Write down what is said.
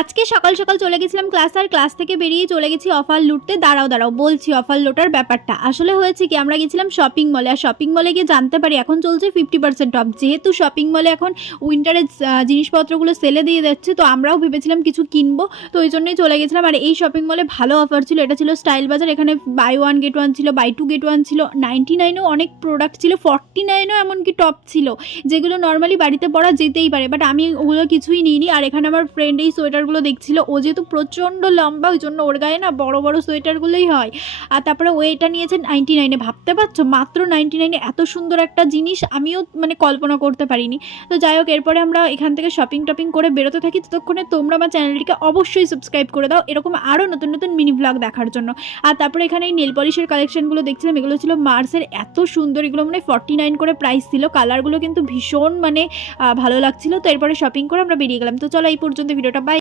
আজকে সকাল সকাল চলে গেছিলাম ক্লাস, আর ক্লাস থেকে বেরিয়ে চলে গেছি অফার লুটতে। দাঁড়াও বলছি অফার লোটার ব্যাপারটা। আসলে হয়েছে কি, আমরা গেছিলাম শপিং মলে, আর শপিং মলে গিয়ে জানতে পারি এখন চলছে 50% অফ। যেহেতু শপিং মলে এখন উইন্টারের জিনিসপত্রগুলো সেলে দিয়ে যাচ্ছে, তো আমরাও ভেবেছিলাম কিছু কিনবো, তো ওই জন্যই চলে গেছিলাম। আর এই শপিং মলে ভালো অফার ছিল, এটা ছিল স্টাইল বাজার। এখানে বাই ওয়ান গেট ওয়ান ছিল, বাই টু গেট ওয়ান ছিল, 99-এও অনেক প্রোডাক্ট ছিল, 49-এও এমনকি টপ ছিল, যেগুলো নর্মালি বাড়িতে পরা যেতেই পারে, বাট আমি ওগুলো কিছুই নিইনি। আর এখানে আমার ফ্রেন্ড এই সোয়েটারগুলো দেখছিল, ও যেহেতু প্রচণ্ড লম্বা, ওই জন্য ওর গায়ে না বড় বড় সোয়েটারগুলোই হয়। আর তারপরে ও এটা নিয়েছে 99-এ। ভাবতে পারছো, মাত্র 99-এ এত সুন্দর একটা জিনিস আমিও মানে কল্পনা করতে পারিনি। তো যাই হোক, এরপরে আমরা এখান থেকে শপিং টপিং করে বেরোতে থাকি। ততক্ষণে তোমরা আমার চ্যানেলটিকে অবশ্যই সাবস্ক্রাইব করে দাও এরকম আরও নতুন নতুন মিনি ব্লগ দেখার জন্য। আর তারপরে এখানে এই নেল পলিশের কালেকশনগুলো দেখছিলাম, এগুলো ছিল মার্সের, এত সুন্দর, এগুলো মানে 49 করে প্রাইস ছিল। কালারগুলো কিন্তু ভীষণ মানে ভালো লাগছিল। তো এরপরে শপিং করে আমরা বেরিয়ে গেলাম। তো চলো এই পর্যন্ত ভিডিওটা, বাই।